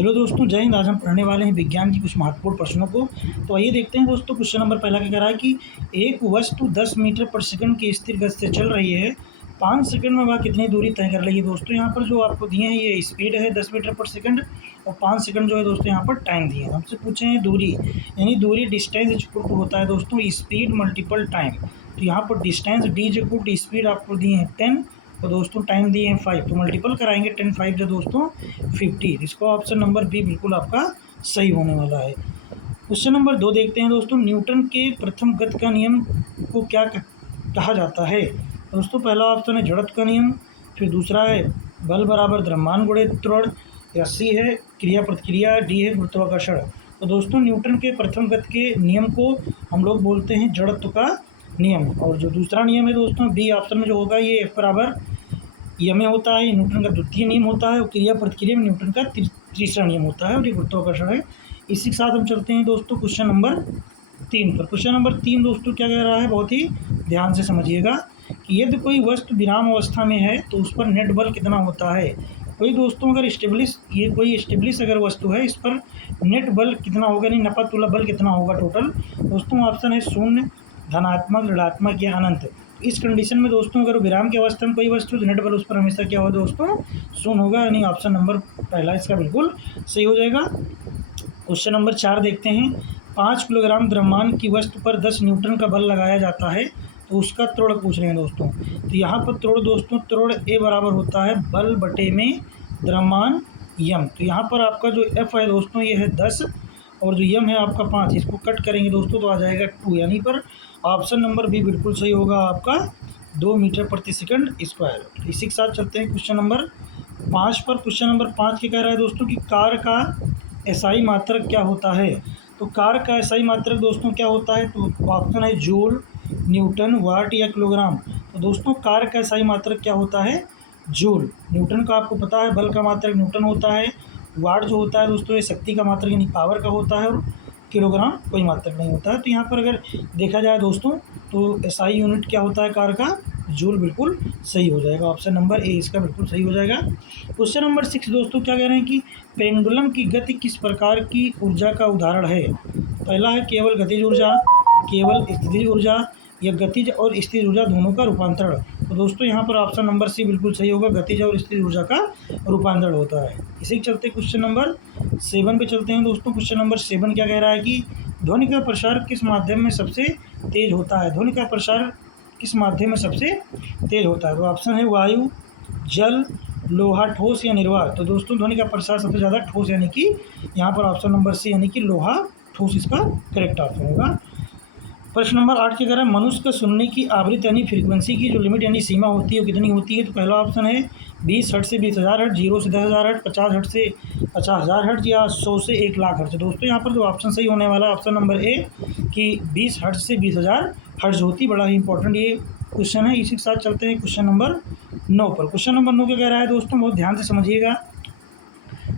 Hello दोस्तों, जय हिंद। आज हम पढ़ने वाले हैं विज्ञान की कुछ महत्वपूर्ण प्रश्नों को। तो आइए देखते हैं दोस्तों। क्वेश्चन नंबर पहला क्या कह रहा है कि एक वस्तु 10 मीटर पर सेकंड की स्थिर गति से चल रही है। 5 सेकंड में वह कितनी दूरी तय कर लेगी। दोस्तों यहाँ पर जो आपको दिए हैं ये स्पीड है 10 मीटर पर सेकंड और 5 सेकंड जो है दोस्तों यहाँ पर टाइम दिए हैं। हमसे पूछे हैं दूरी, यानी दूरी डिस्टेंस इक्वल टू होता है दोस्तों स्पीड मल्टीपल टाइम। तो यहाँ पर distance D equal to speed आपको दिए हैं 10 तो दोस्तों टाइम दिए हैं 5, तो मल्टीपल कराएंगे 10 5 जो दोस्तों 50। इसको ऑप्शन नंबर बी बिल्कुल आपका सही होने वाला है। क्वेश्चन नंबर 2 देखते हैं दोस्तों। न्यूटन के प्रथम गति का नियम को क्या कहा जाता है। दोस्तों पहला ऑप्शन है जड़त्व का नियम, फिर दूसरा है बल बराबर द्रव्यमान गुणित त्वरण, या सी है क्रिया प्रतिक्रिया, डी है गुरुत्वाकर्षण। तो दोस्तों न्यूटन के प्रथम गति के नियम को हम लोग बोलते हैं जड़त्व का नियम, और जो दूसरा नियम है दोस्तों बी ऑप्शन में जो होगा ये एफ बराबर यम होता है, न्यूटन का द्वितीय नियम होता है, और क्रिया प्रतिक्रिया में न्यूटन का तीसरा नियम होता है, और ये गुरुत्वाकर्षण है। इसी के साथ हम चलते हैं दोस्तों क्वेश्चन नंबर 3 पर। क्वेश्चन नंबर 3 दोस्तों क्या कह रहा है, बहुत ही ध्यान से समझिएगा कि यदि कोई वस्तु विराम अवस्था में है तो उस पर नेट बल कितना होता है। कोई दोस्तों अगर स्टेबलिश अगर वस्तु है, इस पर नेट बल कितना होगा, यानी नपा बल कितना होगा टोटल। दोस्तों ऑप्शन है शून्य, धनात्मक, ऋणात्मक या अनंत। इस कंडीशन में दोस्तों अगर विराम की अवस्था में कोई वस्तु तो नेट बल उस पर हमेशा क्या होगा दोस्तों, शून्य होगा, यानी ऑप्शन नंबर पहला इसका बिल्कुल सही हो जाएगा। क्वेश्चन नंबर 4 देखते हैं। 5 किलोग्राम द्रव्यमान की वस्तु पर 10 न्यूटन का बल लगाया जाता है तो उसका त्वरण पूछ रहे हैं दोस्तों। तो यहाँ पर त्वरण दोस्तों ए बराबर होता है बल बटे में द्रव्यमान यम। तो यहाँ पर आपका जो एफ है दोस्तों ये है 10 और जो यम है आपका 5, इसको कट करेंगे दोस्तों तो आ जाएगा 2, यानी पर ऑप्शन नंबर बी बिल्कुल सही होगा आपका 2 मीटर प्रति सेकंड स्क्वायर। इसी के साथ चलते हैं क्वेश्चन नंबर 5 पर। क्वेश्चन नंबर 5 क्या कह रहा है दोस्तों कि कार का एसआई मात्रक क्या होता है। तो कार का एसआई मात्रक दोस्तों क्या होता है, तो ऑप्शन है जूल, न्यूटन, वाट या किलोग्राम। तो दोस्तों कार का एसआई मात्रक क्या होता है, जूल। न्यूटन का आपको पता है बल का मात्रक न्यूटन होता है, वाट जो होता है दोस्तों ये शक्ति का मात्रक यानी पावर का होता है, और किलोग्राम कोई मात्रक नहीं होता है। तो यहाँ पर अगर देखा जाए दोस्तों तो एसआई यूनिट क्या होता है कार का, जूल, बिल्कुल सही हो जाएगा। ऑप्शन नंबर ए इसका बिल्कुल सही हो जाएगा। क्वेश्चन नंबर 6 दोस्तों क्या कह रहे हैं कि पेंडुलम की गति किस प्रकार की ऊर्जा का उदाहरण है। पहला है केवल गतिज ऊर्जा, केवल स्थितिज ऊर्जा, या गतिज और स्थिर ऊर्जा दोनों का रूपांतरण। तो दोस्तों यहाँ पर ऑप्शन नंबर सी बिल्कुल सही होगा, गतिज और स्थिर ऊर्जा का रूपांतरण होता है। इसी के चलते क्वेश्चन नंबर 7 पे चलते हैं दोस्तों। क्वेश्चन नंबर 7 क्या कह रहा है कि ध्वनि का प्रसार किस माध्यम में सबसे तेज होता है। ध्वनि का प्रसार किस माध्यम में सबसे तेज होता है। तो ऑप्शन है वायु, जल, लोहा, ठोस या निर्वात। तो दोस्तों ध्वनि का प्रसार सबसे ज़्यादा ठोस, यानी कि यहाँ पर ऑप्शन नंबर सी यानी कि लोहा, ठोस इसका करेक्ट ऑप्शन होगा। प्रश्न नंबर 8 क्या कह रहा है, मनुष्य को सुनने की आवृत्ति यानी फ्रीक्वेंसी की जो लिमिट यानी सीमा होती है वो कितनी होती है। तो पहला ऑप्शन है 20 हर्ट्ज से 20,000 हर्ट्ज, 0 से 10,000 हर्ट्ज, 50 हर्ट्ज से 50,000 हर्ट्ज, या 100 से 1,00,000 हर्ट्ज। दोस्तों यहाँ पर जो ऑप्शन सही होने वाला है ऑप्शन नंबर ए कि 20 हर्ट्ज से 20,000 हर्ट्ज होती। बड़ा ही इंपॉर्टेंट ये क्वेश्चन है। इसी के साथ चलते हैं क्वेश्चन नंबर 9 पर। क्वेश्चन नंबर 9 क्या कह रहा है दोस्तों, बहुत ध्यान से समझिएगा।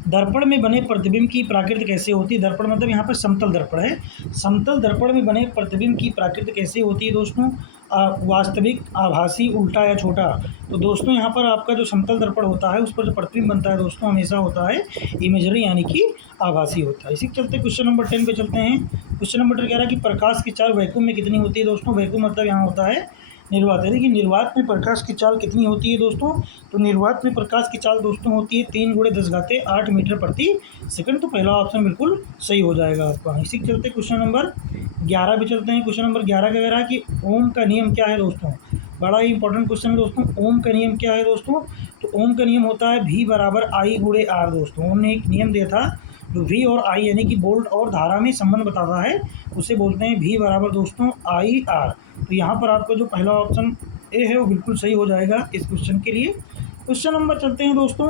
दर्पण में बने प्रतिबिंब की प्राकृति कैसे होती है। दर्पण मतलब यहाँ पर समतल दर्पण है। समतल दर्पण में बने प्रतिबिंब की प्राकृति कैसे होती है दोस्तों, वास्तविक, आभासी, उल्टा या छोटा। तो दोस्तों यहाँ पर आपका जो समतल दर्पण होता है उस पर जो प्रतिबिंब बनता है दोस्तों हमेशा होता है इमेजरी यानी कि आभासी होता है। इसी के चलते क्वेश्चन नंबर 10 पे चलते हैं। क्वेश्चन नंबर 10 कह रहा है कि प्रकाश की चाल वैक्यूम में कितनी होती है। दोस्तों वैक्यूम मतलब यहाँ होता है निर्वात, यानी कि निर्वात में प्रकाश की चाल कितनी होती है दोस्तों। तो निर्वात में प्रकाश की चाल दोस्तों होती है 3 × 10⁸ मीटर प्रति सेकंड। तो पहला ऑप्शन बिल्कुल सही हो जाएगा आपका। इसी के चलते क्वेश्चन नंबर 11 पे चलते हैं। क्वेश्चन नंबर 11 कह रहा है कि ओम का नियम क्या है दोस्तों। बड़ा ही इंपॉर्टेंट क्वेश्चन है दोस्तों। ओम का नियम क्या है दोस्तों, तो ओम का नियम होता है V बराबर I × R। दोस्तों ओम ने एक नियम दिया था जो V और I यानी कि वोल्ट और धारा में संबंध बताता है, उसे बोलते हैं V बराबर दोस्तों IR। तो यहाँ पर आपका जो पहला ऑप्शन ए है वो बिल्कुल सही हो जाएगा इस क्वेश्चन के लिए। क्वेश्चन नंबर चलते हैं दोस्तों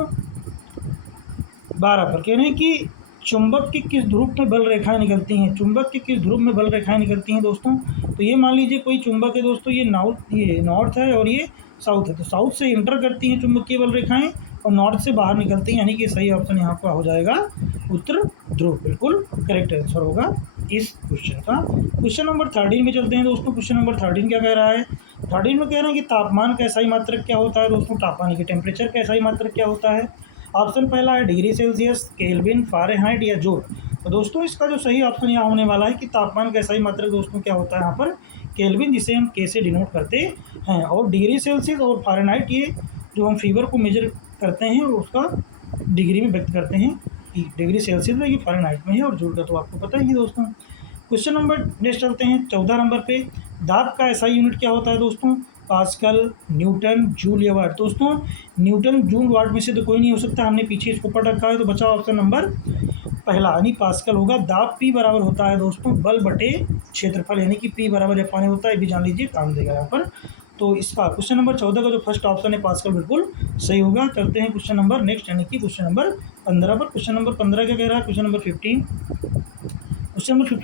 12 पर। कह रहे हैं कि चुंबक के किस ध्रुव में बल रेखाएं निकलती हैं। चुंबक के किस ध्रुव में बल रेखाएं निकलती हैं दोस्तों। तो ये मान लीजिए कोई चुंबक है दोस्तों, ये नॉर्थ है और ये साउथ है। तो साउथ से इंटर करती हैं चुंबकीय बल रेखाएं और नॉर्थ से बाहर निकलती हैं, यानी कि सही ऑप्शन यहाँ का हो जाएगा उत्तर ध्रुव। बिल्कुल करेक्ट आंसर होगा इस क्वेश्चन का। क्वेश्चन नंबर 13 में चलते हैं दोस्तों। क्वेश्चन नंबर 13 क्या कह रहा है, 13 में कह रहे हैं कि तापमान का एसआई मात्रक क्या होता है दोस्तों। तापमान की टेम्परेचर का एसआई मात्रक क्या होता है। ऑप्शन पहला है डिग्री सेल्सियस, केल्विन, फ़ारेनहाइट या जूल। तो दोस्तों इसका जो सही ऑप्शन यहाँ होने वाला है कि तापमान का सही मात्रक दोस्तों क्या होता है यहाँ पर केल्विन, जिसे हम के से डिनोट करते हैं। और डिग्री सेल्सियस और फ़ारेनहाइट ये जो हम फीवर को मेजर करते हैं उसका डिग्री में व्यक्त करते हैं कि डिग्री सेल्सियस में, कि फ़ारेनहाइट में है, और जूल का तो आपको पता ही है दोस्तों। क्वेश्चन नंबर नेक्स्ट चलते हैं 14 नंबर पे। दाब का एसआई यूनिट क्या होता है दोस्तों? पास्कल, न्यूटन, जूल या वाट। दोस्तों न्यूटन, जूल, वाट में से तो कोई नहीं हो सकता, हमने पीछे इसको पढ़ रखा है, तो बचा ऑप्शन नंबर पहला यानी पास्कल होगा। दाब P बराबर होता है दोस्तों बल बटे क्षेत्रफल, यानी कि P बराबर F होता है, ये भी जान लीजिए, काम देगा यहाँ पर। तो इसका क्वेश्चन नंबर 14 का जो फर्स्ट ऑप्शन है पास्कल बिल्कुल सही होगा। चलते हैं क्वेश्चन नंबर नेक्स्ट यानी कि क्वेश्चन नंबर 15 पर। क्वेश्चन नंबर 15 क्या कह रहा है? क्वेश्चन नंबर 15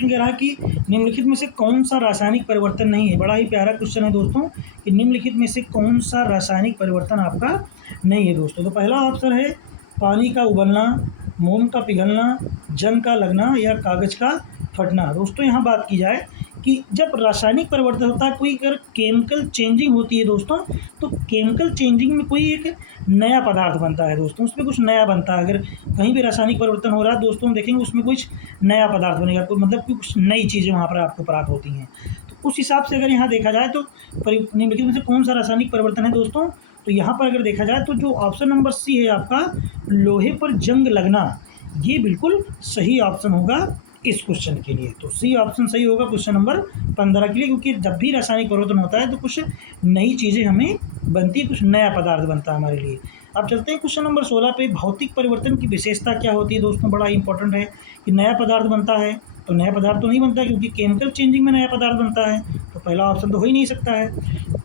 कह रहा है कि निम्नलिखित में से कौन सा रासायनिक परिवर्तन नहीं है। बड़ा ही प्यारा क्वेश्चन है दोस्तों कि निम्नलिखित में से कौन सा रासायनिक परिवर्तन आपका नहीं है दोस्तों। तो पहला ऑप्शन है पानी का उबलना, मोम का पिघलना, जंग का लगना या कागज़ का फटना। दोस्तों यहाँ बात की जाए कि जब रासायनिक परिवर्तन होता है, कोई अगर केमिकल चेंजिंग होती है दोस्तों, तो केमिकल चेंजिंग में कोई एक नया पदार्थ बनता है दोस्तों, उसमें कुछ नया बनता है। अगर कहीं भी रासायनिक परिवर्तन हो रहा है दोस्तों, हम देखेंगे उसमें कुछ नया पदार्थ बनेगा, कोई मतलब कि कुछ नई चीज़ें वहाँ पर आपको प्राप्त होती हैं। तो उस हिसाब से अगर यहाँ देखा जाए तो निम्नलिखित में से कौन सा रासायनिक परिवर्तन है दोस्तों, तो यहाँ पर अगर देखा जाए तो जो ऑप्शन नंबर सी है आपका लोहे पर जंग लगना, ये बिल्कुल सही ऑप्शन होगा इस क्वेश्चन के लिए। तो सी ऑप्शन सही होगा क्वेश्चन नंबर 15 के लिए, क्योंकि जब भी रासायनिक परिवर्तन होता है तो कुछ नई चीज़ें हमें बनती है, कुछ नया पदार्थ बनता है हमारे लिए। अब चलते हैं क्वेश्चन नंबर 16 पे। भौतिक परिवर्तन की विशेषता क्या होती है दोस्तों? बड़ा इंपॉर्टेंट है कि नया पदार्थ बनता है, तो नया पदार्थ तो नहीं बनता क्योंकि केमिकल चेंजिंग में नया पदार्थ बनता है, तो पहला ऑप्शन तो हो ही नहीं सकता है।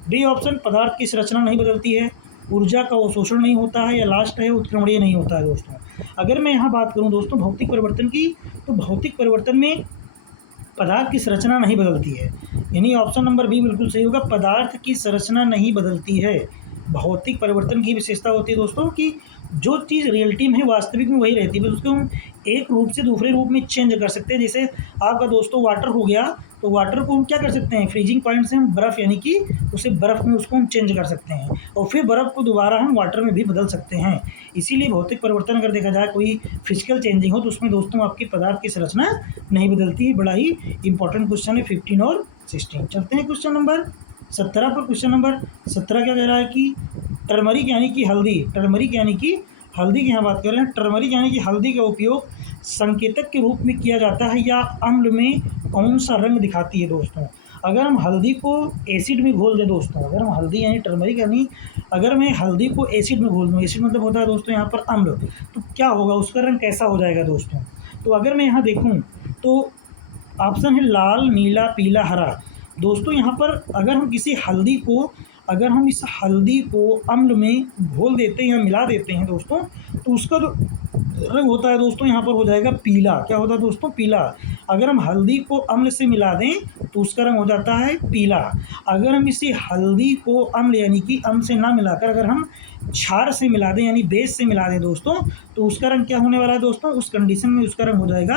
डी ऑप्शन पदार्थ की संरचना नहीं बदलती है, ऊर्जा का अवशोषण नहीं होता है, या लास्ट है उत्क्रमणीय नहीं होता है दोस्तों। अगर मैं यहाँ बात करूँ दोस्तों भौतिक परिवर्तन की, तो भौतिक परिवर्तन में पदार्थ की संरचना नहीं बदलती है, यानी ऑप्शन नंबर बी बिल्कुल सही होगा, पदार्थ की संरचना नहीं बदलती है। भौतिक परिवर्तन की विशेषता होती है दोस्तों कि जो चीज़ रियलिटी में है वास्तविक में वही रहती है, बस उसको हम एक रूप से दूसरे रूप में चेंज कर सकते हैं। जैसे आपका दोस्तों वाटर हो गया, तो वाटर को हम क्या कर सकते हैं, फ्रीजिंग पॉइंट से हम बर्फ़ यानी कि उसे बर्फ़ में उसको हम चेंज कर सकते हैं, और फिर बर्फ़ को दोबारा हम वाटर में भी बदल सकते हैं। इसीलिए भौतिक परिवर्तन अगर देखा जाए कोई फिजिकल चेंजिंग हो, तो उसमें दोस्तों आपकी पदार्थ की संरचना नहीं बदलती है। बड़ा ही इंपॉर्टेंट क्वेश्चन है 15 और 16। चलते हैं क्वेश्चन नंबर 17 पर। क्वेश्चन नंबर 17 क्या कह रहा है कि टर्मरिक यानी कि हल्दी, टर्मरिक यानी कि हल्दी की यहाँ बात कर रहे हैं। टर्मरिक यानी कि हल्दी का उपयोग संकेतक के रूप में किया जाता है या अम्ल में कौन सा रंग दिखाती है दोस्तों? अगर हम हल्दी को एसिड में घोल दें दोस्तों, अगर हम हल्दी यानी टर्मरिक यानी अगर मैं हल्दी को एसिड में घोल दूँ, एसिड मतलब होता है दोस्तों यहाँ पर अम्ल, तो क्या होगा, उसका रंग कैसा हो जाएगा दोस्तों? तो अगर मैं यहाँ देखूँ तो ऑप्शन है लाल, नीला, पीला, हरा। दोस्तों यहाँ पर अगर हम किसी हल्दी को अगर हम इस हल्दी को अम्ल में घोल देते हैं या मिला देते हैं दोस्तों, तो उसका जो रंग होता है दोस्तों यहाँ पर हो जाएगा पीला। क्या होता है दोस्तों? पीला। अगर हम हल्दी को अम्ल से मिला दें तो उसका रंग हो जाता है पीला। अगर हम इसी हल्दी को अम्ल यानी कि अम्ल से ना मिलाकर अगर हम क्षार से मिला दें यानी बेस से मिला दें दोस्तों, तो उसका रंग क्या होने वाला है दोस्तों? उस कंडीशन में उसका रंग हो जाएगा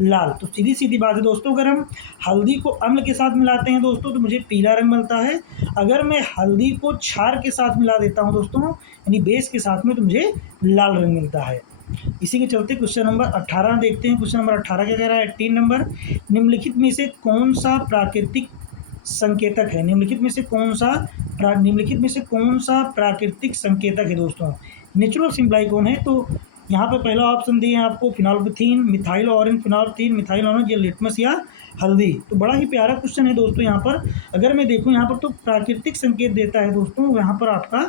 लाल। तो सीधी सीधी बात है दोस्तों, अगर हम हल्दी को अम्ल के साथ मिलाते हैं दोस्तों तो मुझे पीला रंग मिलता है। अगर मैं हल्दी को क्षार के साथ मिला देता हूँ दोस्तों यानी बेस के साथ में, तो मुझे लाल रंग मिलता है। इसी के चलते क्वेश्चन नंबर 18 देखते हैं। क्वेश्चन नंबर 18 क्या कह रहा है? 18 नंबर, निम्नलिखित में से कौन सा प्राकृतिक संकेतक है? निम्नलिखित में से कौन सा प्राकृतिक संकेतक है दोस्तों? नेचुरल सिम्प्लाई कौन है? तो यहाँ पर पहला ऑप्शन दिए हैं आपको फिनोल्फथीन, मिथाइल ऑरेंज फिनोल्फथीन, मिथाइल ऑरेंज या लिटमस या हल्दी। तो बड़ा ही प्यारा क्वेश्चन है दोस्तों। यहाँ पर अगर मैं देखूँ यहाँ पर तो प्राकृतिक संकेत देता है दोस्तों, यहाँ पर आपका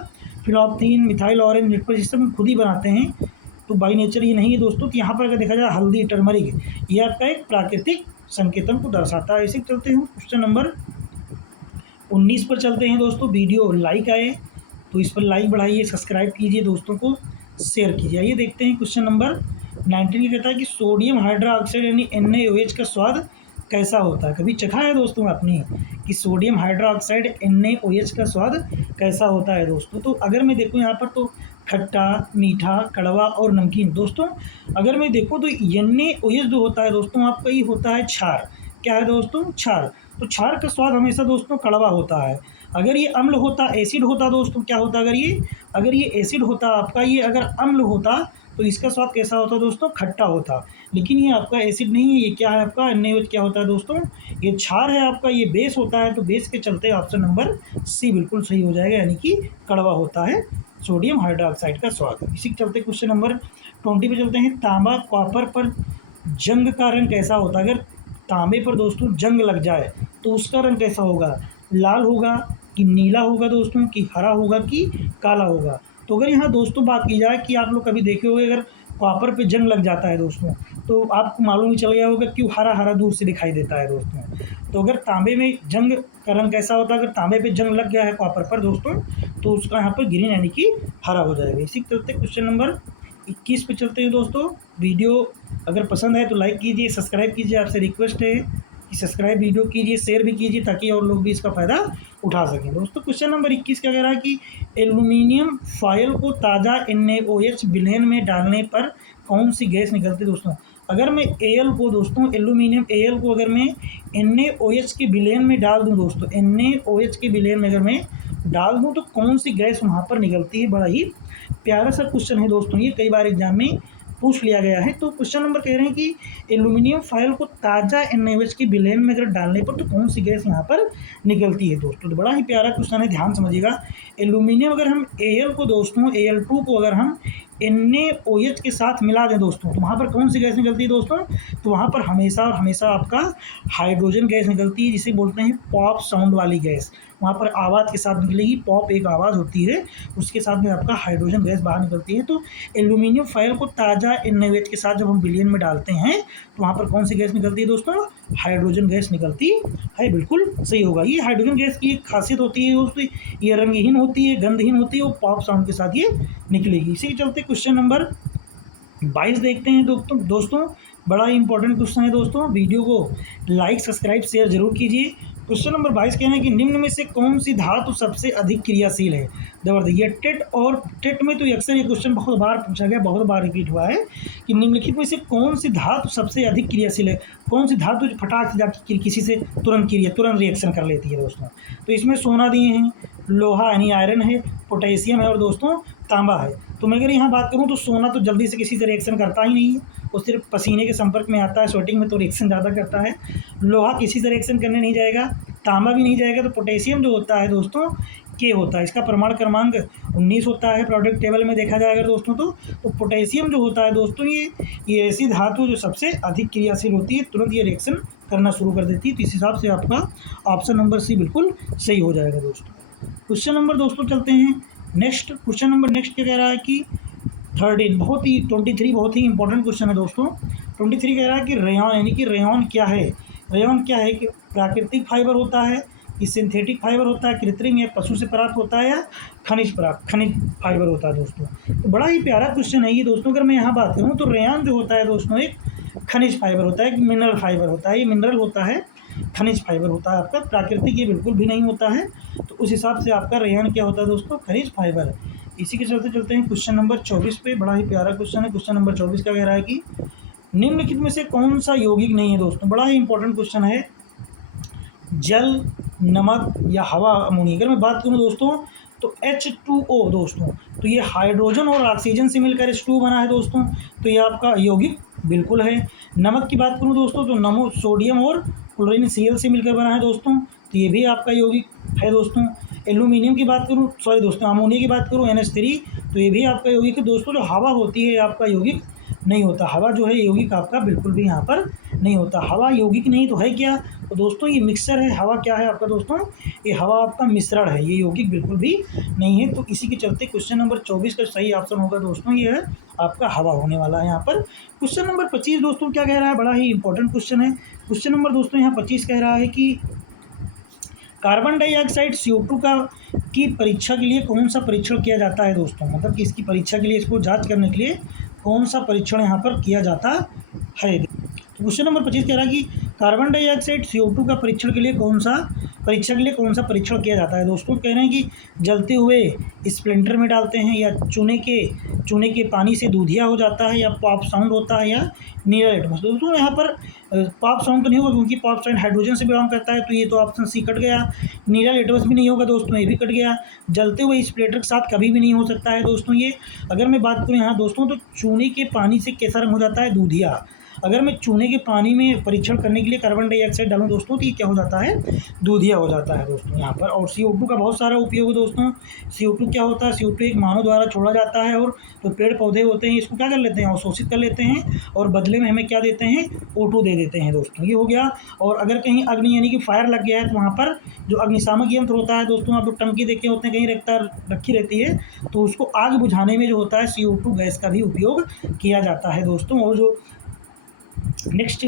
फिनोल्फथीन, मिथाइल ऑरेंज, लिटमस ये सब हम खुद ही बनाते हैं, तो बाई नेचर ये नहीं है दोस्तों। तो यहाँ पर अगर देखा जाए हल्दी, टर्मरिक, ये आपका एक प्राकृतिक संकेतन को दर्शाता है। इसे चलते हैं क्वेश्चन नंबर 19 पर चलते हैं दोस्तों। वीडियो लाइक आए तो इस पर लाइक बढ़ाइए, सब्सक्राइब कीजिए, दोस्तों को शेयर कीजिए। आइए देखते हैं क्वेश्चन नंबर 19 ये कहता है कि सोडियम हाइड्रोक्साइड यानी NaOH का स्वाद कैसा होता है? कभी चखा है दोस्तों आपने कि सोडियम हाइड्रोक्साइड NaOH का स्वाद कैसा होता है दोस्तों? तो अगर मैं देखूँ यहाँ पर तो खट्टा, मीठा, कड़वा और नमकीन। दोस्तों अगर मैं देखूँ तो NaOH जो होता है दोस्तों आपका ये होता है क्षार। क्या है दोस्तों? क्षार। तो क्षार का स्वाद हमेशा दोस्तों कड़वा होता है। अगर ये अम्ल होता, एसिड होता दोस्तों, क्या होता? अगर ये एसिड होता आपका, ये अगर अम्ल होता तो इसका स्वाद कैसा होता है दोस्तों? खट्टा होता। लेकिन ये आपका एसिड नहीं है, ये क्या है आपका NaOH क्या होता है दोस्तों? ये क्षार है आपका, ये बेस होता है। तो बेस के चलते ऑप्शन नंबर सी बिल्कुल सही हो जाएगा, यानी कि कड़वा होता है सोडियम हाइड्रोक्साइड का स्वाद। इसी के चलते क्वेश्चन नंबर 20 पे चलते हैं। तांबा कॉपर पर जंग का रंग कैसा होता है? अगर तांबे पर दोस्तों जंग लग जाए तो उसका रंग कैसा होगा? लाल होगा कि नीला होगा दोस्तों, कि हरा होगा कि काला होगा? तो अगर यहाँ दोस्तों बात की जाए कि आप लोग कभी देखे होंगे, अगर कॉपर पे जंग लग जाता है दोस्तों, तो आपको मालूम ही चल गया होगा क्यों हरा हरा दूर से दिखाई देता है दोस्तों। तो अगर तांबे में जंग का रंग कैसा होता है? अगर तांबे पे जंग लग गया है कॉपर पर दोस्तों, तो उसका यहाँ पर ग्रीन यानी कि हरा हो जाएगा। इसी के चलते क्वेश्चन नंबर 21 पे चलते हैं दोस्तों। वीडियो अगर पसंद है तो लाइक कीजिए, सब्सक्राइब कीजिए, आपसे रिक्वेस्ट है कि सब्सक्राइब वीडियो कीजिए, शेयर भी कीजिए, ताकि और लोग भी इसका फ़ायदा उठा सकें दोस्तों। क्वेश्चन नंबर 21 क्या कह रहा है कि एल्यूमिनियम फॉयल को ताज़ा NaOH विलयन में डालने पर कौन सी गैस निकलती है दोस्तों? अगर मैं Al को दोस्तों, एल्यूमिनियम Al को अगर मैं NaOH के विलयन में डाल दूँ दोस्तों, NaOH के विलयन में अगर मैं डाल दूँ तो कौन सी गैस वहाँ पर निकलती है? बड़ा ही प्यारा सा क्वेश्चन है दोस्तों, ये कई बार एग्जाम में पूछ लिया गया है। तो क्वेश्चन नंबर कह रहे हैं कि एल्यूमिनियम फॉयल को ताज़ा NaOH के विलयन में अगर डालने पर तो कौन सी गैस यहाँ पर निकलती है दोस्तों? तो बड़ा ही प्यारा क्वेश्चन है, ध्यान समझिएगा। एल्यूमिनियम अगर हम Al को दोस्तों, Al2 को अगर हम NaOH के साथ मिला दें दोस्तों, तो वहाँ पर कौन सी गैस निकलती है दोस्तों? तो वहाँ पर हमेशा और हमेशा आपका हाइड्रोजन गैस निकलती है, जिसे बोलते हैं पॉप साउंड वाली गैस। वहाँ पर आवाज़ के साथ निकलेगी, पॉप एक आवाज़ होती है, उसके साथ में आपका हाइड्रोजन गैस बाहर निकलती है। तो एल्यूमिनियम फॉयल को ताज़ा NaOH के साथ जब हम विलयन में डालते हैं तो वहाँ पर कौन सी गैस निकलती है दोस्तों? हाइड्रोजन गैस निकलती है, बिल्कुल सही होगा। ये हाइड्रोजन गैस की एक खासियत होती है दोस्तों, ये रंगहीन होती है, गंधहीन होती है, वो पॉप साउंड के साथ ये निकलेगी। इसी के चलते क्वेश्चन नंबर 22 देखते हैं दोस्तों। बड़ा ही इंपॉर्टेंट क्वेश्चन है दोस्तों, वीडियो को लाइक सब्सक्राइब शेयर जरूर कीजिए। क्वेश्चन नंबर 22 कहना है कि निम्न में से कौन सी धातु सबसे अधिक क्रियाशील है? जबरदस्त, ये टेट में तो अक्सर ये क्वेश्चन बहुत बार पूछा गया, बहुत बार रिपीट हुआ है कि निम्नलिखित में से कौन सी धातु सबसे अधिक क्रियाशील है? कौन सी धातु जो फटाक से जाकर किसी से तुरंत रिएक्शन कर लेती है दोस्तों? तो इसमें सोना दिए हैं, लोहा यानी आयरन है, पोटेशियम है और दोस्तों तांबा है। तो मैं अगर यहाँ बात करूँ तो सोना तो जल्दी से किसी से रिएक्शन करता ही नहीं है, वो सिर्फ पसीने के संपर्क में आता है, स्वेटिंग में तो रिएक्शन ज़्यादा करता है। लोहा किसी से रिएक्शन करने नहीं जाएगा, तांबा भी नहीं जाएगा। तो पोटेशियम जो होता है दोस्तों K होता है, इसका परमाणु क्रमांक 19 होता है प्रोडक्ट टेबल में देखा जाएगा दोस्तों। तो पोटेशियम जो होता है दोस्तों, ये ऐसी धातु जो सबसे अधिक क्रियाशील होती है, तुरंत ये रिएक्शन करना शुरू कर देती है। तो इस हिसाब से आपका ऑप्शन नंबर सी बिल्कुल सही हो जाएगा दोस्तों। क्वेश्चन नंबर दोस्तों चलते हैं नेक्स्ट। क्वेश्चन नंबर नेक्स्ट क्या कह रहा है कि 23 बहुत ही इंपॉर्टेंट क्वेश्चन है दोस्तों। 23 कह रहा है कि रेयॉन, यानी कि रेयॉन क्या है? रेयॉन क्या है कि प्राकृतिक फाइबर होता है, कि सिंथेटिक फाइबर होता है, कृत्रिम या पशु से प्राप्त होता है, या खनिज फाइबर होता है दोस्तों। तो बड़ा ही प्यारा क्वेश्चन है ये दोस्तों। अगर मैं यहाँ बात करूँ तो रेयॉन जो होता है दोस्तों एक खनिज फाइबर होता है, एक मिनरल फाइबर होता है। ये मिनरल होता है, खनिज फाइबर होता है आपका, प्राकृतिक ये बिल्कुल भी नहीं होता है। तो उस हिसाब से आपका रेयॉन क्या होता है दोस्तों? खनिज फाइबर। इसी के चलते हैं क्वेश्चन नंबर 24 पे। बड़ा ही प्यारा क्वेश्चन है। क्वेश्चन नंबर 24 का कह रहा है कि निम्नलिखित में से कौन सा यौगिक नहीं है दोस्तों? बड़ा ही इंपॉर्टेंट क्वेश्चन है। जल, नमक या हवा, अमोनिया। अगर मैं बात करूँ दोस्तों तो H2O दोस्तों, तो ये हाइड्रोजन और ऑक्सीजन से मिलकर H2O बना है दोस्तों, तो ये आपका यौगिक बिल्कुल है। नमक की बात करूँ दोस्तों तो नमक सोडियम और क्लोरीन Cl से मिलकर बना है दोस्तों, तो ये भी आपका यौगिक है दोस्तों। एल्यूमिनियम की बात करूँ, अमोनिया की बात करूँ NH3, तो ये भी आपका यौगिक है दोस्तों। जो हवा होती है आपका यौगिक नहीं होता, हवा जो है यौगिक आपका बिल्कुल भी यहाँ पर नहीं होता। हवा यौगिक नहीं तो है क्या? तो दोस्तों ये मिक्सचर है। हवा क्या है आपका दोस्तों? ये हवा आपका मिश्रण है, ये यौगिक बिल्कुल भी नहीं है। तो इसी के चलते क्वेश्चन नंबर 24 का सही ऑप्शन होगा दोस्तों, ये है आपका हवा होने वाला है यहाँ पर। क्वेश्चन नंबर 25 दोस्तों क्या कह रहा है? बड़ा ही इंपॉर्टेंट क्वेश्चन है। क्वेश्चन नंबर दोस्तों यहाँ 25 कह रहा है कि कार्बन डाइऑक्साइड CO2 की परीक्षा के लिए कौन सा परीक्षण किया जाता है दोस्तों? मतलब कि इसकी परीक्षा के लिए, इसको जांच करने के लिए कौन सा परीक्षण यहाँ पर किया जाता है? तो क्वेश्चन नंबर 25 कह रहा है कि कार्बन डाइऑक्साइड CO2 का परीक्षण के लिए कौन सा परीक्षा के लिए कौन सा परीक्षण किया जाता है दोस्तों? कह रहे हैं कि जलते हुए स्प्लेंडर में डालते हैं, या चूने के पानी से दूधिया हो जाता है, या पॉप साउंड होता है, या नीला लिटमस। दोस्तों यहाँ पर पॉप साउंड तो नहीं होगा क्योंकि पॉप साउंड हाइड्रोजन से बिलोंग करता है, तो ये तो ऑप्शन सी कट गया। नीला लिटमस भी नहीं होगा दोस्तों, ये भी कट गया। जलते हुए स्प्लेटर के साथ कभी भी नहीं हो सकता है दोस्तों ये। अगर मैं बात करूँ यहाँ दोस्तों, तो चूने के पानी से कैसा रंग हो जाता है? दूधिया। अगर मैं चूने के पानी में परीक्षण करने के लिए कार्बन डाइऑक्साइड डालूं दोस्तों, तो ये क्या हो जाता है? दूधिया हो जाता है दोस्तों यहाँ पर। और CO2 का बहुत सारा उपयोग है दोस्तों। CO2 क्या होता है? CO2 एक मानव द्वारा छोड़ा जाता है, और तो पेड़ पौधे होते हैं इसको क्या कर लेते हैं? अवशोषित कर लेते हैं, और बदले में हमें क्या देते हैं? O2 दे देते हैं दोस्तों, ये हो गया। और अगर कहीं अग्नि यानी कि फायर लग गया है, तो वहाँ पर जो अग्निशामक यंत्र होता है दोस्तों, आप लोग टंकी देखे होते हैं कहीं रखी रहती है, तो उसको आग बुझाने में जो होता है CO2 गैस का भी उपयोग किया जाता है दोस्तों। और जो नेक्स्ट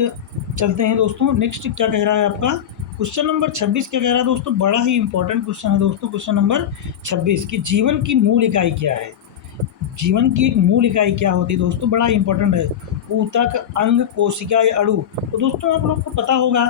चलते हैं दोस्तों, नेक्स्ट क्या कह रहा है आपका? क्वेश्चन नंबर 26 क्या कह रहा है दोस्तों? बड़ा ही इंपॉर्टेंट क्वेश्चन है दोस्तों। क्वेश्चन नंबर 26 कि जीवन की मूल इकाई क्या है? जीवन की एक मूल इकाई क्या होती है दोस्तों? बड़ा इंपॉर्टेंट है। ऊतक, अंग, कोशिका या अणु। तो दोस्तों आप लोग को पता होगा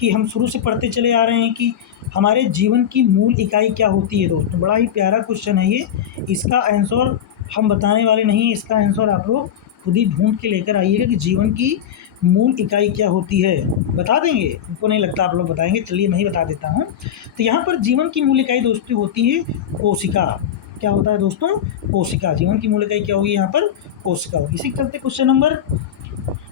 कि हम शुरू से पढ़ते चले आ रहे हैं कि हमारे जीवन की मूल इकाई क्या होती है दोस्तों। बड़ा ही प्यारा क्वेश्चन है ये। इसका आंसर हम बताने वाले नहीं, इसका आंसर आप लोग खुद ही ढूंढ के लेकर आइएगा कि जीवन की मूल इकाई क्या होती है। बता देंगे? उनको नहीं लगता आप लोग बताएंगे, चलिए मैं ही बता देता हूँ। तो यहाँ पर जीवन की मूल इकाई दोस्तों होती है कोशिका। क्या होता है दोस्तों? कोशिका। जीवन की मूल इकाई क्या होगी? यहाँ पर कोशिका होगी। इसी के चलते क्वेश्चन नंबर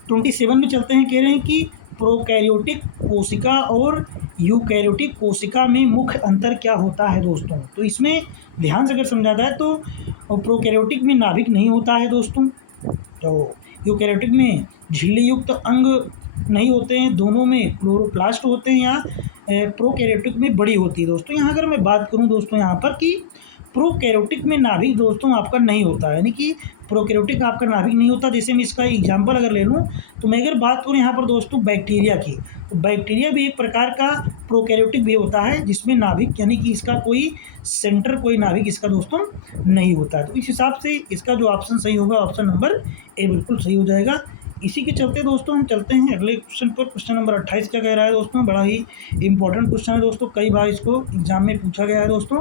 27 में चलते हैं। कह रहे हैं कि प्रोकैरियोटिक कोशिका और यूकैरियोटिक कोशिका में मुख्य अंतर क्या होता है दोस्तों? तो इसमें ध्यान से अगर समझा जाए तो प्रोकैरियोटिक में नाभिक नहीं होता है दोस्तों, तो यूकैरियोटिक में झिल्ली युक्त अंग नहीं होते हैं, दोनों में क्लोरोप्लास्ट होते हैं, या प्रोकैरियोटिक में बड़ी होती है दोस्तों। यहाँ अगर मैं बात करूँ दोस्तों यहाँ पर कि प्रोकैरियोटिक में नाभिक दोस्तों आपका नहीं होता है, यानी कि प्रोकैरियोटिक आपका नाभिक नहीं होता। जैसे मैं इसका एग्जांपल अगर ले लूँ, तो मैं अगर बात करूँ यहाँ पर दोस्तों बैक्टीरिया की, तो बैक्टीरिया भी एक प्रकार का प्रोकैरियोटिक भी होता है, जिसमें नाभिक यानी कि इसका कोई सेंटर, कोई नाभिक इसका दोस्तों नहीं होता है। तो इस हिसाब से इसका जो ऑप्शन सही होगा, ऑप्शन नंबर ए बिल्कुल सही हो जाएगा। इसी के चलते दोस्तों हम चलते हैं अगले क्वेश्चन पर। क्वेश्चन नंबर 28 क्या कह रहा है दोस्तों? बड़ा ही इंपॉर्टेंट क्वेश्चन है दोस्तों, कई बार इसको एग्जाम में पूछा गया है दोस्तों।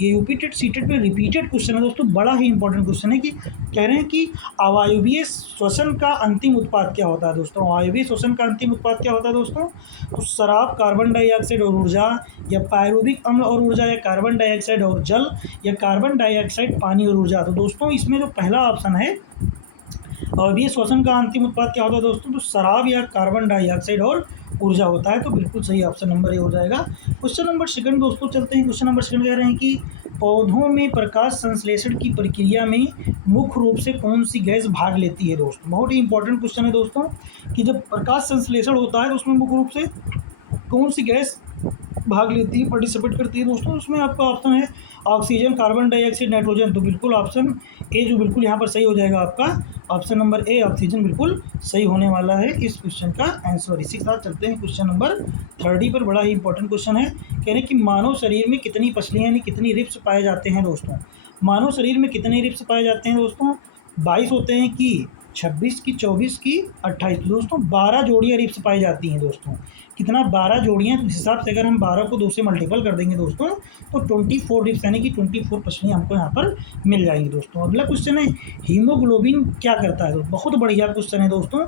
ये यूपी टेट सी टेट में रिपीटेड क्वेश्चन है दोस्तों। बड़ा ही इंपॉर्टेंट क्वेश्चन है कि कह रहे हैं कि अवायवीय श्वसन का अंतिम उत्पाद क्या होता है दोस्तों? अवायवीय श्वसन का अंतिम उत्पाद क्या होता है दोस्तों? तो शराब, कार्बन डाइऑक्साइड और ऊर्जा, या पायरुविक अम्ल और ऊर्जा, या कार्बन डाइऑक्साइड और जल, या कार्बन डाइऑक्साइड, पानी और ऊर्जा। तो दोस्तों इसमें जो पहला ऑप्शन है अवायवीय श्वसन का अंतिम उत्पाद क्या होता है दोस्तों? तो शराब या कार्बन डाइऑक्साइड और ऊर्जा होता है। तो बिल्कुल सही ऑप्शन नंबर ए हो जाएगा। क्वेश्चन नंबर 2 दोस्तों चलते हैं। क्वेश्चन नंबर 2 कह रहे हैं कि पौधों में प्रकाश संश्लेषण की प्रक्रिया में मुख्य रूप से कौन सी गैस भाग लेती है दोस्तों? बहुत ही इंपॉर्टेंट क्वेश्चन है दोस्तों कि जब प्रकाश संश्लेषण होता है तो उसमें मुख्य रूप से कौन सी गैस भाग लेती है, पार्टिसिपेट करती है दोस्तों? उसमें आपका ऑप्शन है ऑक्सीजन, कार्बन डाइऑक्साइड, नाइट्रोजन। तो बिल्कुल ऑप्शन ए जो बिल्कुल यहाँ पर सही हो जाएगा आपका, ऑप्शन नंबर ए ऑक्सीजन बिल्कुल सही होने वाला है इस क्वेश्चन का आंसर। इसी के साथ चलते हैं क्वेश्चन नंबर 30 पर। बड़ा ही इंपॉर्टेंट क्वेश्चन है। कह रहे हैं कि मानव शरीर में कितनी पसलियाँ यानी कितनी रिब्स पाए जाते हैं दोस्तों? मानव शरीर में कितने रिब्स पाए जाते हैं दोस्तों? 22 होते हैं कि 26 की, 24 की, 28? दोस्तों 12 जोड़ियाँ रिब्स पाई जाती हैं दोस्तों। कितना? 12 जोड़ियाँ। तो इस हिसाब से अगर हम 12 को 2 से मल्टीपल कर देंगे दोस्तों, तो 24 रिब्स यानी कि 24 पसलियाँ हमको यहाँ पर मिल जाएंगी दोस्तों। अगला क्वेश्चन है हीमोग्लोबिन क्या करता है? बहुत बढ़िया क्वेश्चन है दोस्तों।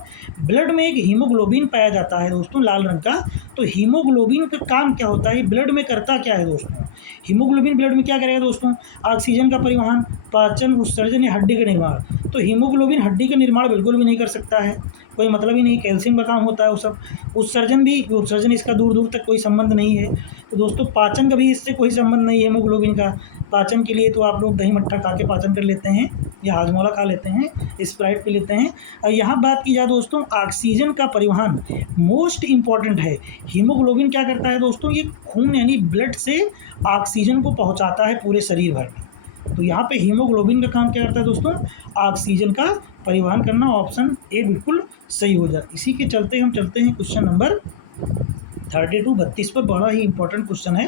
ब्लड में एक हीमोग्लोबिन पाया जाता है दोस्तों, लाल रंग का। तो हीमोग्लोबिन का काम क्या होता है? ब्लड में करता क्या है दोस्तों? हीमोग्लोबिन ब्लड में क्या करेगा दोस्तों? ऑक्सीजन का परिवहन, पाचन, उत्सर्जन या हड्डी का निर्माण। तो हीमोग्लोबिन हड्डी का निर्माण बिल्कुल भी नहीं कर सकता है, कोई मतलब ही नहीं। कैल्शियम का काम होता है वो सब। उत्सर्जन इसका दूर दूर तक कोई संबंध नहीं है। तो दोस्तों पाचन का भी इससे कोई संबंध नहीं है हीमोग्लोबिन का। पाचन के लिए तो आप लोग दही मट्ठा खा के पाचन कर लेते हैं, या हाजमोला खा लेते हैं, स्प्राइट पी लेते हैं। और यहाँ बात की जाए दोस्तों ऑक्सीजन का परिवहन मोस्ट इम्पॉर्टेंट है। हीमोग्लोबिन क्या करता है दोस्तों? ये खून यानी ब्लड से ऑक्सीजन को पहुँचाता है पूरे शरीर भर में। तो यहाँ पे हीमोग्लोबिन का काम क्या करता है दोस्तों? ऑक्सीजन का परिवहन करना। ऑप्शन ए बिल्कुल सही हो जाए। इसी के चलते हम चलते हैं क्वेश्चन नंबर 32 पर। बड़ा ही इंपॉर्टेंट क्वेश्चन है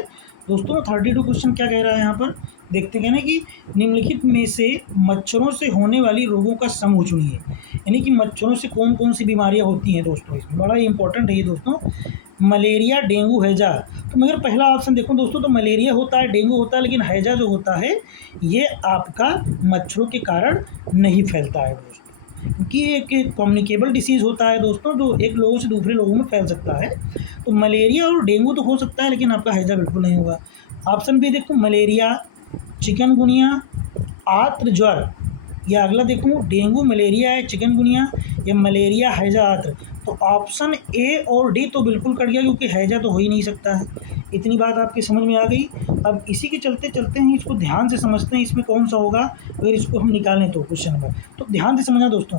दोस्तों। 32 क्वेश्चन क्या कह रहा है यहाँ पर? देखते हैं ना कि निम्नलिखित में से मच्छरों से होने वाली रोगों का समूह चुनिए, यानी कि मच्छरों से कौन कौन सी बीमारियां होती हैं दोस्तों। इसमें बड़ा ही इंपॉर्टेंट है ये दोस्तों, मलेरिया, डेंगू, हैजा। तो मगर पहला ऑप्शन देखो दोस्तों, तो मलेरिया होता है, डेंगू होता है, लेकिन हैजा जो होता है ये आपका मच्छरों के कारण नहीं फैलता है दोस्तों, क्योंकि एक कम्युनिकेबल डिसीज़ होता है दोस्तों, जो एक लोगों से दूसरे लोगों में फैल सकता है। तो मलेरिया और डेंगू तो हो सकता है, लेकिन आपका हैजा बिल्कुल नहीं होगा। ऑप्शन बी देखो, मलेरिया, चिकनगुनिया, आर्द्र ज्वर, या अगला देखो डेंगू, मलेरिया है, चिकनगुनिया, या मलेरिया, हैजा, आर्द्र। तो ऑप्शन ए और डी तो बिल्कुल कट गया, क्योंकि हैजा तो हो ही नहीं सकता है। इतनी बात आपकी समझ में आ गई। अब इसी के चलते चलते हैं, इसको ध्यान से समझते हैं इसमें कौन सा होगा अगर इसको हम निकालें तो क्वेश्चन नंबर। तो ध्यान से समझना दोस्तों,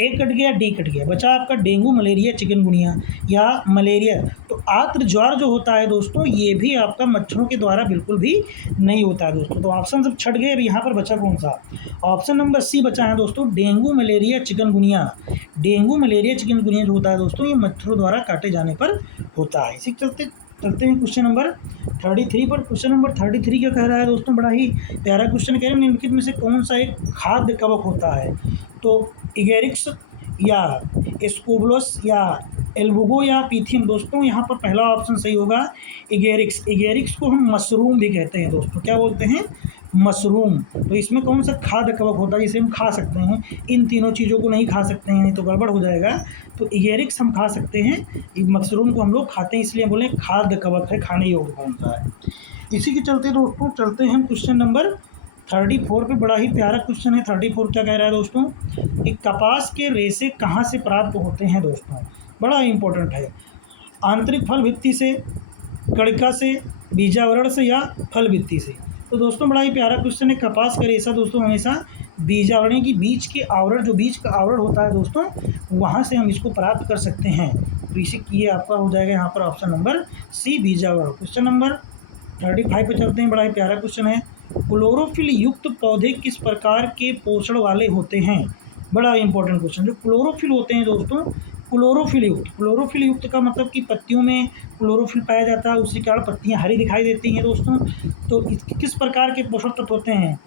ए कट गया, डी कट गया, बचा आपका डेंगू, मलेरिया, चिकनगुनिया या मलेरिया। तो आर्द्र ज्वर जो होता है दोस्तों, ये भी आपका मच्छरों के द्वारा बिल्कुल भी नहीं होता है दोस्तों। तो ऑप्शन सब छट गए। अब यहाँ पर बचा कौन सा, ऑप्शन नंबर सी बचा है दोस्तों, dengue, malaria, chikungunya. Dengue, malaria, chikungunya जो होता है दोस्तों, ये मच्छरों द्वारा काटे जाने पर होता है। इसी के चलते चलते हैं क्वेश्चन नंबर 33 पर। क्वेश्चन नंबर 33 क्या कह रहा है दोस्तों, बड़ा ही प्यारा क्वेश्चन कह रहे हैं, निम्नलिखित में से कौन सा एक खाद्य कवक होता है। तो इगेरिक्स या स्कोबुलस या एल्बुगो या पीथियम। दोस्तों यहाँ पर पहला ऑप्शन सही होगा, इगेरिक्स। इगेरिक्स को हम मशरूम भी कहते हैं दोस्तों, क्या बोलते हैं, मशरूम। तो इसमें कौन सा खाद्य कवक होता है जिसे हम खा सकते हैं, इन तीनों चीज़ों को नहीं खा सकते हैं, नहीं तो गड़बड़ हो जाएगा। तो इगेरिक्स हम खा सकते हैं, मशरूम को हम लोग खाते हैं, इसलिए बोले खाद्य कवक है, खाने योग्य कौन सा है। इसी के चलते दोस्तों चलते हैं क्वेश्चन नंबर 34 पे। बड़ा ही प्यारा क्वेश्चन है 34। क्या कह रहा है दोस्तों, एक कपास के रेशे कहाँ से प्राप्त होते हैं दोस्तों, बड़ा इंपॉर्टेंट है। आंतरिक फल भित्ति से, कणिका से, बीजावरण से या फल भित्ति से। तो दोस्तों बड़ा ही प्यारा क्वेश्चन है। कपास का रेशा दोस्तों हमेशा बीजावरण की बीज के आवरण, जो बीज का आवरण होता है दोस्तों, वहाँ से हम इसको प्राप्त कर सकते हैं। तो इसी ये आपका हो जाएगा यहाँ पर ऑप्शन नंबर सी, बीजावरण। क्वेश्चन नंबर 35 पे चलते हैं। बड़ा ही प्यारा क्वेश्चन है, क्लोरोफिल युक्त पौधे किस प्रकार के पोषण वाले होते हैं। बड़ा इंपॉर्टेंट क्वेश्चन। जो क्लोरोफिल होते हैं दोस्तों, क्लोरोफिल युक्त का मतलब कि पत्तियों में क्लोरोफिल पाया जाता है, उसी कारण पत्तियां हरी दिखाई देती हैं दोस्तों। तो किस प्रकार के पोषक तत्व होते हैं,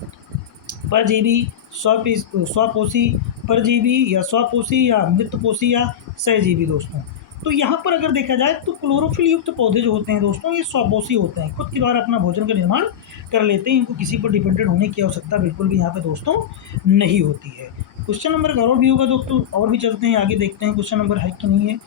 परजीवी, स्वपोषी, परजीवी या स्वपोषी या मृतपोषी या सहजीवी दोस्तों। तो यहाँ पर अगर देखा जाए तो क्लोरोफिल युक्त पौधे जो होते हैं दोस्तों, ये स्वपोषी होते हैं, खुद के द्वारा अपना भोजन का निर्माण कर लेते हैं, इनको किसी पर डिपेंडेंट होने की आवश्यकता बिल्कुल भी यहाँ पे दोस्तों नहीं होती है। क्वेश्चन नंबर और भी होगा दोस्तों, और भी चलते हैं आगे, देखते हैं क्वेश्चन नंबर है कि नहीं है।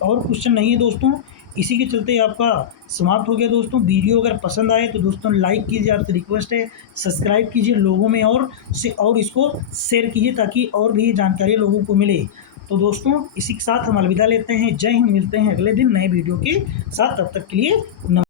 और क्वेश्चन नहीं है दोस्तों। इसी के चलते आपका समाप्त हो गया दोस्तों। वीडियो अगर पसंद आए तो दोस्तों लाइक कीजिए, आपसे रिक्वेस्ट है, सब्सक्राइब कीजिए लोगों में, और इसको शेयर कीजिए ताकि और भी जानकारी लोगों को मिले। तो दोस्तों इसी के साथ हम अलविदा लेते हैं। जय हिंद। मिलते हैं अगले दिन नए वीडियो के साथ, तब तक के लिए नमस्कार।